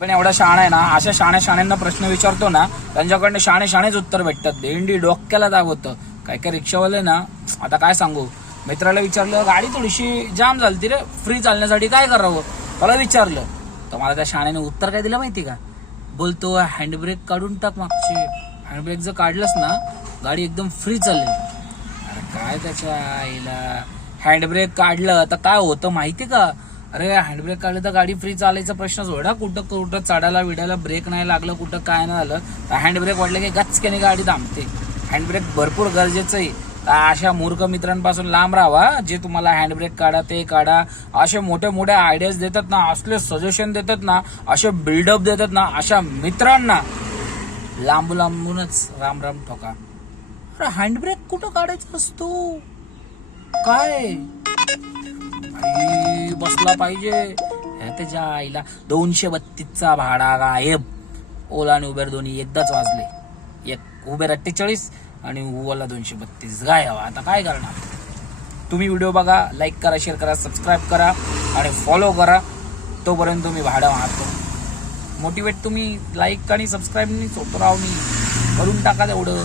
पण एवढा शहाणा आहे ना, अशा शाण्यांना प्रश्न विचारतो ना, त्यांच्याकडनं शाणेच उत्तर भेटतात. भेंडी डोक्याला दाबवतं. काय काय रिक्षावाले ना, आता काय सांगू, मित्राला विचारलं गाडी थोडीशी जाम झाली रे, फ्री चालण्यासाठी काय करावं, मला विचारलं तर मला त्या शाण्याने उत्तर काय दिलं माहिती का? बोलतो हँडब्रेक काढून टाक मागचे. हँडब्रेक जर काढलंस ना, गाडी एकदम फ्री चालेल. अरे काय त्याच्या आईला, हँडब्रेक काढलं तर काय होतं माहिती का? अरे हँडब्रेक काढलं तर गाडी फ्री चालायचा प्रश्न सोडा, कुठं कुठं चढायला विडायला ब्रेक नाही लागलं, कुठं काय नाही झालं तर हँडब्रेक वाढलं की गचक्याने गाडी थांबते. हँडब्रेक भरपूर गरजेचं आहे. तर अशा मूर्ख मित्रांपासून लांब राहा, जे तुम्हाला हँडब्रेक काढा ते काढा, असे मोठे मोठे आयडियाज देतात ना, असले सजेशन देतात ना, असे बिल्डअप देतात ना, अशा मित्रांना लांबूनच राम राम ठोका. अरे हँडब्रेक कुठं काढायचा असतो काय बसला पाहिजे त्याच्या आईला. 232चा भाडा गायब. ओला आणि उबेर दोन्ही एकदाच वाजले. एक उबेर 48 आणि ओला 232 गायब. आता काय करणार? तुम्ही व्हिडिओ बघा, लाईक करा, शेअर करा, सबस्क्राईब करा आणि फॉलो करा. तोपर्यंत तुम्ही भाडं वाहतो. मोटिवेट तुम्ही लाईक आणि सबस्क्राईब नाही, सोपं राहून करून टाका तेवढं.